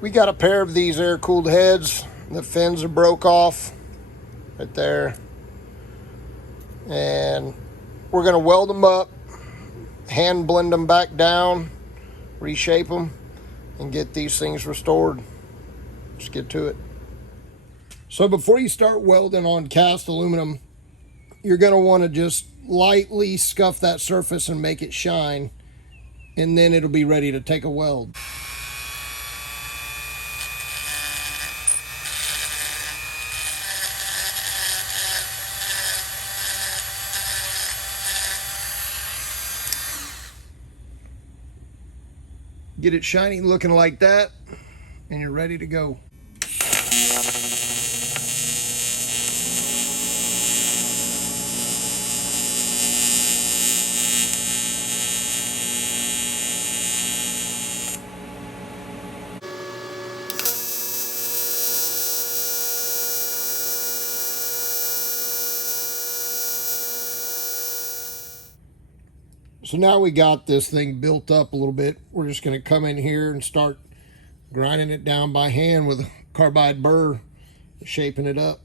We got a pair of these air-cooled heads. The fins are broke off right there. And we're gonna weld them up, hand blend them back down, reshape them, and get these things restored. Let's get to it. So before you start welding on cast aluminum, you're gonna wanna just lightly scuff that surface and make it shine, and then it'll be ready to take a weld. Get it shiny looking like that, and you're ready to go. So now we got this thing built up a little bit. We're just going to come in here and start grinding it down by hand with a carbide burr, shaping it up.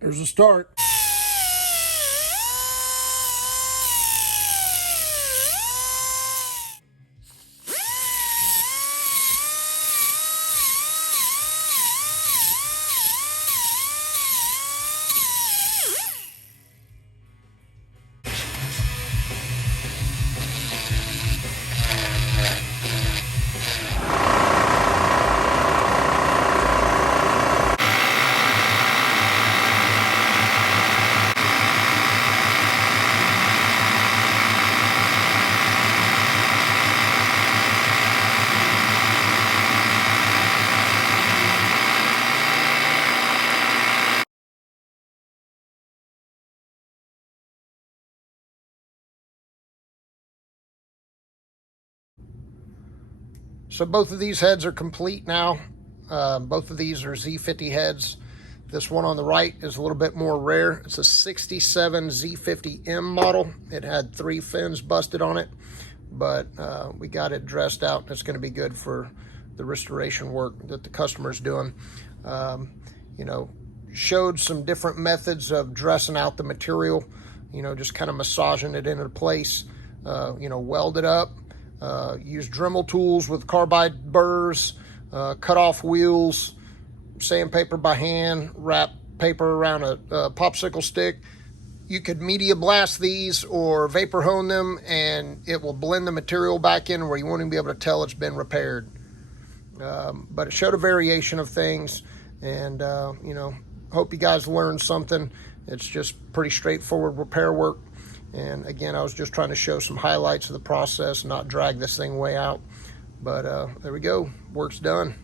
There's a start. So both of these heads are complete now. Both of these are Z50 heads. This one on the right is a little bit more rare. It's a 67 Z50M model. It had 3 fins busted on it, but we got it dressed out. It's going to be good for the restoration work that the customer's doing. You know, showed some different methods of dressing out the material, you know, just kind of massaging it into place, you know, weld it up. Use Dremel tools with carbide burrs, cut off wheels, sandpaper by hand, wrap paper around a popsicle stick. You could media blast these or vapor hone them, and it will blend the material back in where you won't even be able to tell it's been repaired. But it showed a variation of things, and you know, hope you guys learned something. It's just pretty straightforward repair work. And again, I was just trying to show some highlights of the process, not drag this thing way out. But there we go, work's done.